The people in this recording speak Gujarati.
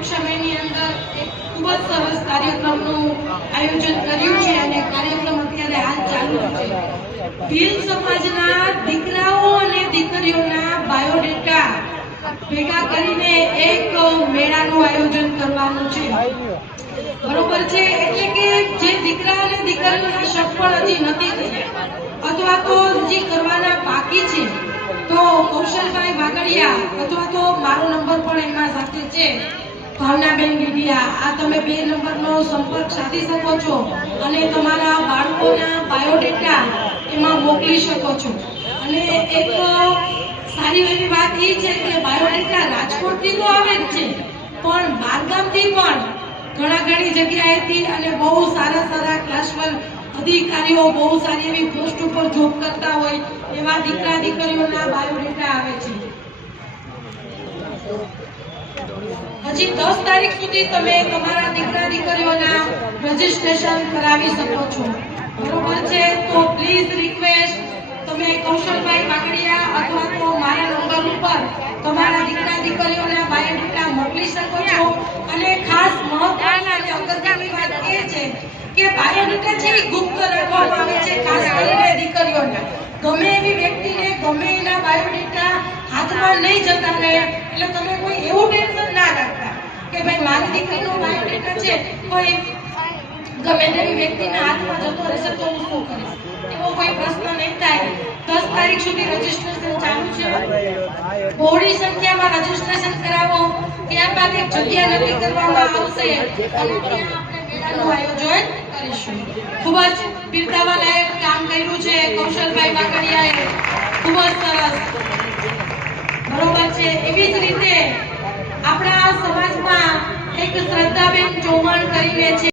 ટૂંક સમયની અંદર એક ખૂબ જ સરસ કાર્યક્રમનું આયોજન કર્યું છે અને કાર્યક્રમ અત્યારે હાલ ચાલુ છે. ભીલ સમાજના દીકરાઓ અને દીકરીઓના બાયોડેટા ભેગા કરીને એક મેળાનું આયોજન કરવાનું છે. બરોબર છે? એટલે કે જે દીકરા અને દીકરીઓના સફળ હજી નથી થયા. અથવા તો હજી કરવાના બાકી છે, તો કૌશલભાઈ વાગડિયા અથવા તો મારો નંબર પણ એમના સાથે છે. ભાવનાબેન બીડિયા આ તમે બે નંબરનો સંપર્ક સાધી શકો છો અને તમારા બાળકોના બાયોડેટા એમાં મોકલી શકો છો. અને એક સારી એવી વાત એ છે કે બાયોડેટા રાજકોટથી તો આવે જ છે, પણ બહારગામથી પણ ઘણા ઘણી જગ્યાએથી અને બહુ સારા સારા ક્લાસ અધિકારીઓ, બહુ સારી એવી પોસ્ટ ઉપર જોબ કરતા હોય એવા દીકરા દીકરીઓના બાયોડેટા આવે છે. હજી દસ તારીખ સુધી તમે તમારા દીકરા દીકરીઓના રજીસ્ટ્રેશન કરાવી શકો છો. બરોબર છે? તો પ્લીઝ રિક્વેસ્ટ તમે કૌશલભાઈ કાકડિયા અથવા તો મારા નંબર ઉપર તમારા દીકરા દીકરીઓના બાયોડેટા મોકલી શકો છો. અને ખાસ મહત્વની અને અગત્યની વાત એ છે કે બાયોડેટા છે એ ગુપ્ત રાખવામાં આવે છે, ખાસ કરીને દીકરીઓના. ગમે એવી વ્યક્તિને ગમે એના બાયોડેટા હાથમાં નહીં જતા રહે, એટલે તમે કોઈ એવું ટેન્શન કે ભાઈ મારી દીકરીનો બાયોડેટા છે, કોઈ ગમે તેવી વ્યક્તિના હાથમાં જતો રહેશે તો હું શું કરીશ? એવો કોઈ પ્રશ્ન નહીં થાય. દસ તારીખ સુધી રજીસ્ટ્રેશન ચાલુ છે. બહોળી સંખ્યામાં રજીસ્ટ્રેશન કરાવો. ત્યારબાદ એક જગ્યા નક્કી કરવામાં આવશે. અને ત્યાં આપણે મેળાનું આયોજન કરીશું. ખૂબ જ બિરદાવા કામ કર્યું છે કૌશલભાઈ બાગડિયાએ ખૂબ જ સરસ બરોબર છે એવી જ ચૌહાણ કરીને છે.